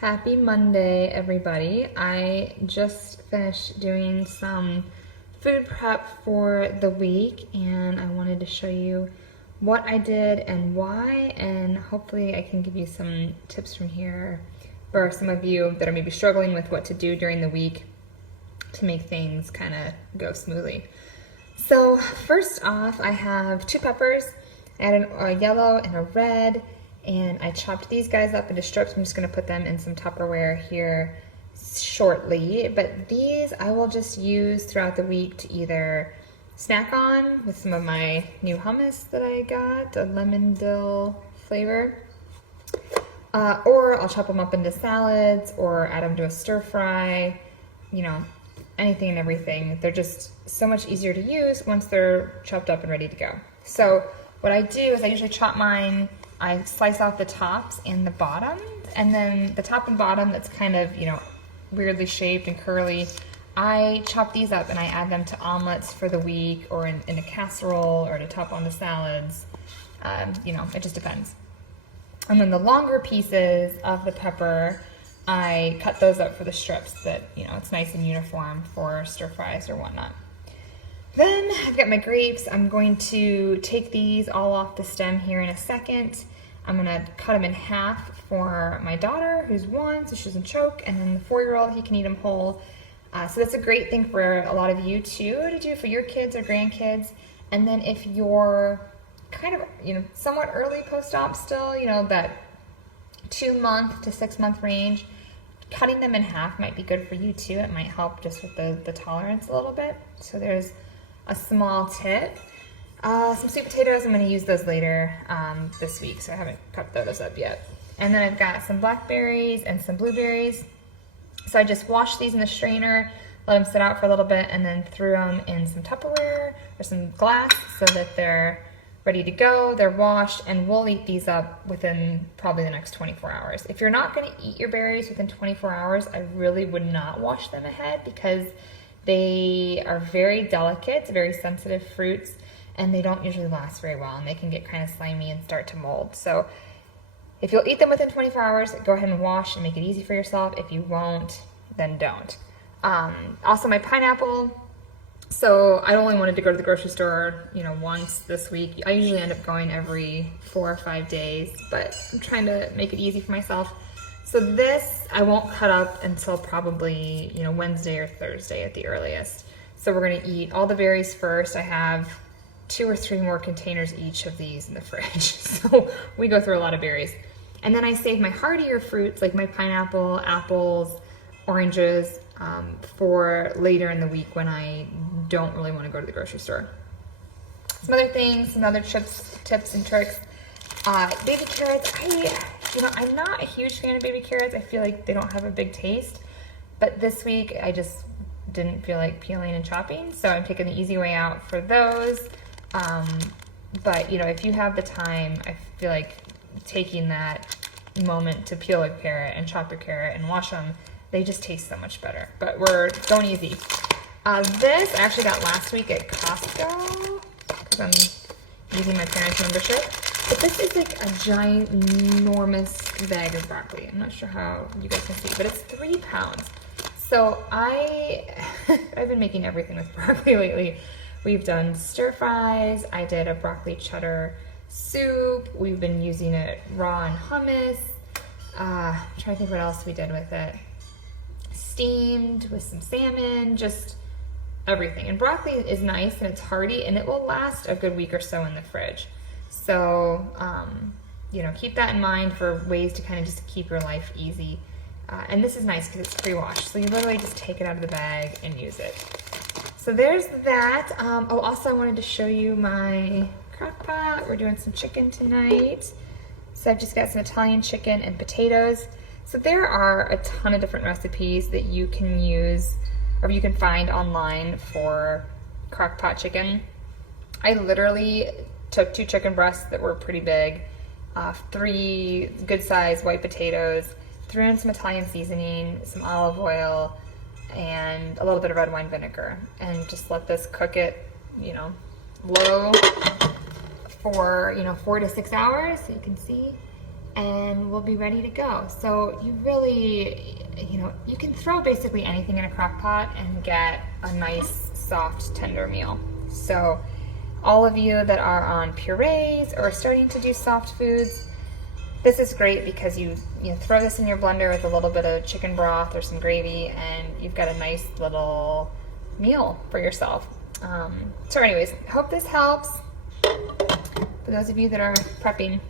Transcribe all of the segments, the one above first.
Happy Monday, everybody. I just finished doing some food prep for the week, and I wanted to show you what I did and why, and hopefully I can give you some tips from here for some of you that are maybe struggling with what to do during the week to make things kind of go smoothly. So first off, I have 2 peppers. I had a yellow and a red, and I chopped these guys up into strips. I'm just gonna put them in some Tupperware here shortly, but these I will just use throughout the week to either snack on with some of my new hummus that I got, a lemon dill flavor, or I'll chop them up into salads or add them to a stir fry, you know, anything and everything. They're just so much easier to use once they're chopped up and ready to go. So what I do is I usually chop mine, I slice off the tops and the bottom, and then the top and bottom that's kind of, you know, weirdly shaped and curly, I chop these up and I add them to omelets for the week, or in a casserole, or to top on the salads. You know, it just depends. And then the longer pieces of the pepper, I cut those up for the strips that, you know, it's nice and uniform for stir fries or whatnot. Then I've got my grapes. I'm going to take these all off the stem here in a second. I'm gonna cut them in half for my daughter, who's 1, so she doesn't choke, and then the 4-year-old, he can eat them whole. So that's a great thing for a lot of you too, to do for your kids or grandkids. And then if you're kind of, you know, somewhat early post-op still, you know, that 2-month to 6-month range, cutting them in half might be good for you too. It might help just with the tolerance a little bit. So there's a small tip. Some sweet potatoes, I'm going to use those later this week, so I haven't cut those up yet. And then I've got some blackberries and some blueberries. So I just washed these in the strainer, let them sit out for a little bit, and then threw them in some Tupperware or some glass so that they're ready to go. They're washed, and we'll eat these up within probably the next 24 hours. If you're not going to eat your berries within 24 hours, I really would not wash them ahead, because they are very delicate, very sensitive fruits, and they don't usually last very well, and they can get kind of slimy and start to mold. So if you'll eat them within 24 hours, go ahead and wash and make it easy for yourself. If you won't, then don't. Also my pineapple. So I only wanted to go to the grocery store, you know, once this week. I usually end up going every 4 or 5 days, but I'm trying to make it easy for myself. So this I won't cut up until probably, you know, Wednesday or Thursday at the earliest. So we're gonna eat all the berries first. I have 2 or 3 more containers each of these in the fridge. So we go through a lot of berries. And then I save my hardier fruits like my pineapple, apples, oranges for later in the week when I don't really want to go to the grocery store. Some other things, some other tips and tricks. Baby carrots, I'm not a huge fan of baby carrots. I feel like they don't have a big taste. But this week I just didn't feel like peeling and chopping, so I'm taking the easy way out for those. But you know, if you have the time, I feel like taking that moment to peel a carrot and chop your carrot and wash them, they just taste so much better. But we're going easy. This I actually got last week at Costco because I'm using my parents' membership. But this is like a giant, enormous bag of broccoli. I'm not sure how you guys can see, but it's 3 pounds. So I've been making everything with broccoli lately. We've done stir fries. I did a broccoli cheddar soup. We've been using it raw in hummus. I'm trying to think what else we did with it. Steamed with some salmon, just everything. And broccoli is nice and it's hearty, and it will last a good week or so in the fridge. So, you know, keep that in mind for ways to kind of just keep your life easy. And this is nice because it's pre-washed. So you literally just take it out of the bag and use it. So there's that. Also I wanted to show you my crock pot. We're doing some chicken tonight. So I've just got some Italian chicken and potatoes. So there are a ton of different recipes that you can use or you can find online for crock pot chicken. I literally took 2 chicken breasts that were pretty big, 3 good sized white potatoes, threw in some Italian seasoning, some olive oil, and a little bit of red wine vinegar, and just let this cook it, you know, low for, 4 to 6 hours, so you can see, and we'll be ready to go. So you really, you can throw basically anything in a crock pot and get a nice, soft, tender meal. So all of you that are on purees or starting to do soft foods, this is great because you throw this in your blender with a little bit of chicken broth or some gravy, and you've got a nice little meal for yourself. So anyways, hope this helps for those of you that are prepping.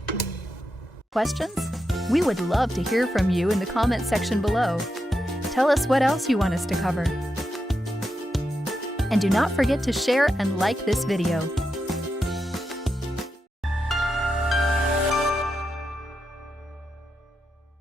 Questions? We would love to hear from you in the comment section below. Tell us what else you want us to cover. And do not forget to share and like this video.